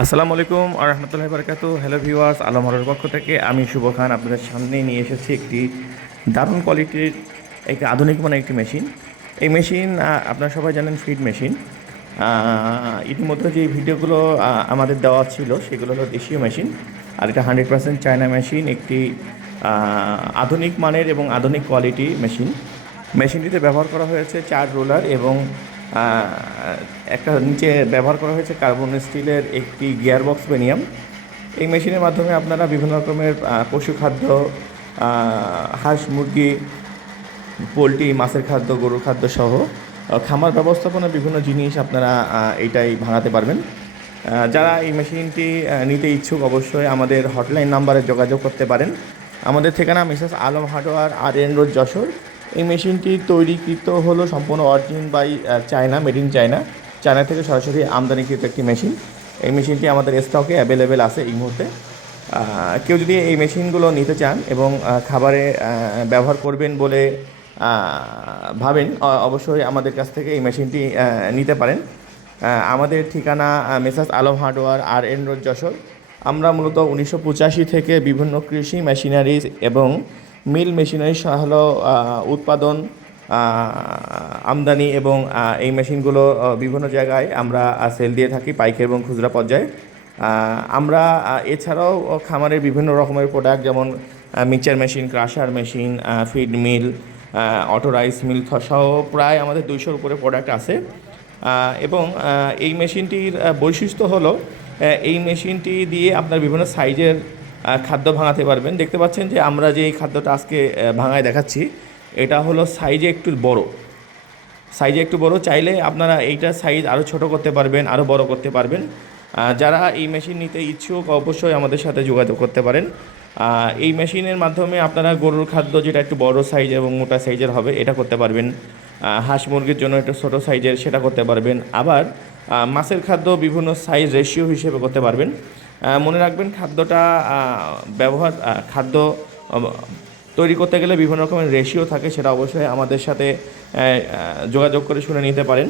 আসসালামু আলাইকুম রহমতুল্লাহ বারকাতু। Hello viewers আলমহরের পক্ষ থেকে আমি শুভ খান আপনাদের সামনে নিয়ে এসেছি একটি দারুণ কোয়ালিটির একটি আধুনিক মানের একটি মেশিন এই মেশিন আপনারা সবাই জানেন ফিড মেশিন ইতিমধ্যে যে ভিডিওগুলো আমাদের দেওয়া ছিল সেগুলো হলো দেশীয় মেশিন আর এটা হান্ড্রেড পার্সেন্ট চায়না মেশিন একটি আধুনিক মানের এবং আধুনিক কোয়ালিটি মেশিন মেশিনটিতে ব্যবহার করা হয়েছে চার রোলার এবং একটা নিচে ব্যবহার করা হয়েছে কার্বন স্টিলের একটি গিয়ার বক্স বেনিয়াম। এই মেশিনের মাধ্যমে আপনারা বিভিন্ন রকমের পশু খাদ্য হাঁস, মুরগি, পোলট্রি, মাছের খাদ্য, গরুর খাদ্য সহ খামার ব্যবস্থাপনা বিভিন্ন জিনিস আপনারা এটাই ভাঙাতে পারবেন। যারা এই মেশিনটি নিতে ইচ্ছুক অবশ্যই আমাদের হটলাইন নাম্বারে যোগাযোগ করতে পারেন। আমাদের ঠিকানা Mrs Alam hardware R N road, Jessore. এই মেশিনটি তৈরিকৃত হলো সম্পূর্ণ origin by China, made in China. China থেকে সরাসরি আমদানিকৃত একটি মেশিন। এই মেশিনটি আমাদের স্টকে অ্যাভেলেবেল আছে এই মুহূর্তে। কেউ যদি এই মেশিনগুলো নিতে চান এবং খাবারে ব্যবহার করবেন বলে ভাবেন অবশ্যই আমাদের কাছ থেকে এই মেশিনটি নিতে পারেন। আমাদের ঠিকানা messrs Alam hardware R N road Jessore. আমরা মূলত উনিশশো পঁচাশি থেকে বিভিন্ন কৃষি মেশিনারিজ এবং মিল মেশিনারি সহ উৎপাদন আমদানি এবং এই মেশিনগুলো বিভিন্ন জায়গায় আমরা সেল দিয়ে থাকি পাইকারি এবং খুচরা পর্যায়ে। আমরা এছাড়াও খামারের বিভিন্ন রকমের প্রোডাক্ট যেমন mixture machine crusher machine feed mill auto rice mill সহ প্রায় আমাদের দুইশোর উপরে প্রোডাক্ট আছে। এবং এই মেশিনটির বৈশিষ্ট্য হলো এই মেশিনটি দিয়ে আপনার বিভিন্ন সাইজের খাদ্য ভাঙাতে পারবেন। দেখতে পাচ্ছেন যে আমরা যে এই খাদ্যটা আজকে ভাঙায় দেখাচ্ছি এটা হলো সাইজে একটু বড়। সাইজে একটু বড় চাইলে আপনারা এইটার সাইজ আরও ছোট করতে পারবেন আরও বড় করতে পারবেন। যারা এই মেশিন নিতে ইচ্ছুক, অবশ্যই আমাদের সাথে যোগাযোগ করতে পারেন। এই মেশিনের মাধ্যমে আপনারা গরুর খাদ্য যেটা একটু বড় সাইজ এবং মোটা সাইজের হবে, এটা করতে পারবেন। হাঁস মুরগির জন্য একটু ছোটো সাইজের সেটা করতে পারবেন। আবার মাছের খাদ্য বিভিন্ন সাইজ রেশিও হিসেবে করতে পারবেন। মনে রাখবেন খাদ্যটা ব্যবহার খাদ্য তৈরি করতে গেলে বিভিন্ন রকমের রেশিও থাকে, সেটা অবশ্যই আমাদের সাথে যোগাযোগ করে শুনে নিতে পারেন।